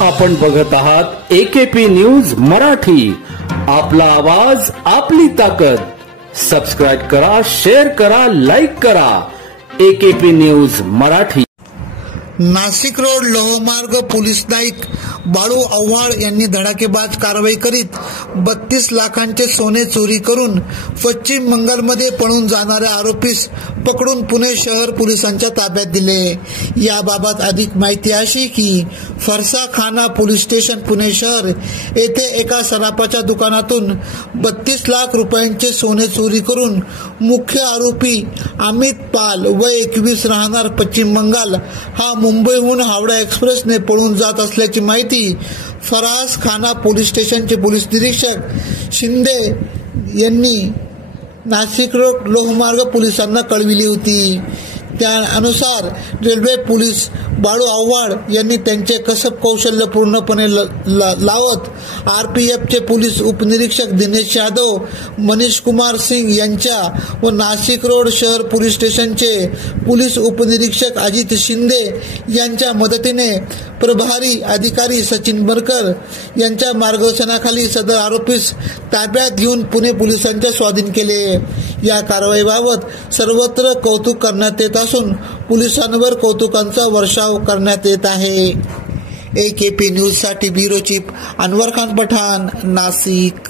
आपण बघत आहात AKP न्यूज मराठी, आपला आवाज आपली ताकद। सबस्क्राइब करा, शेअर करा, लाईक करा। AKP news Marathi. Nashik road लोहमार्ग पोलीस नाईक बाळू आव्हाड यांनी धडाकेबाज कारवाई करीत 32 लाखांचे सोने चोरी करून पश्चिम बंगालमध्ये पळून जाणाऱ्या आरोपीस पकडून पुणे शहर पोलिसांच्या ताब्यात दिले। याबाबत अधिक माहिती अशी की फरसाखाना पोलीस स्टेशन पुणे शहर येथे एका सराफाच्या दुकानातून 32 लाख रुपयांचे सोने चोरी करून मुख्य आरोपी अमित पाल वय 21 राहणार पश्चिम बंगाल हा मुंबईहून हावडा एक्सप्रेसने पळून जात असल्याची माहिती फराज खाना पोलीस स्टेशनचे पोलीस निरीक्षक शिंदे यांनी नाशिक रोड लोहमार्ग पोलिसांना कळविली होती। त्यानुसार रेल्वे पोलीस बाळू आव्हाड यांनी त्यांचे कसब कौशल्य पूर्णपणे लावत RPFचे पोलीस उपनिरीक्षक दिनेश यादव, मनीष कुमार सिंग यांच्या व नाशिक रोड शहर पोलीस स्टेशनचे पोलीस उपनिरीक्षक अजित शिंदे यांच्या मदतीने प्रभारी अधिकारी सचिन बरकर यांच्या मार्गदर्शनाखाली सदर आरोपीस ताब्यात घेऊन पुणे पोलिसांच्या स्वाधीन केले। या कारवाईबाबत सर्वत्र कौतुक करण्यात येत असून पोलिसांवर कौतुकांचा वर्षाव करण्यात येत आहे। AKP न्यूज साठी ब्युरो चीफ अनवर खान पठाण, नाशिक।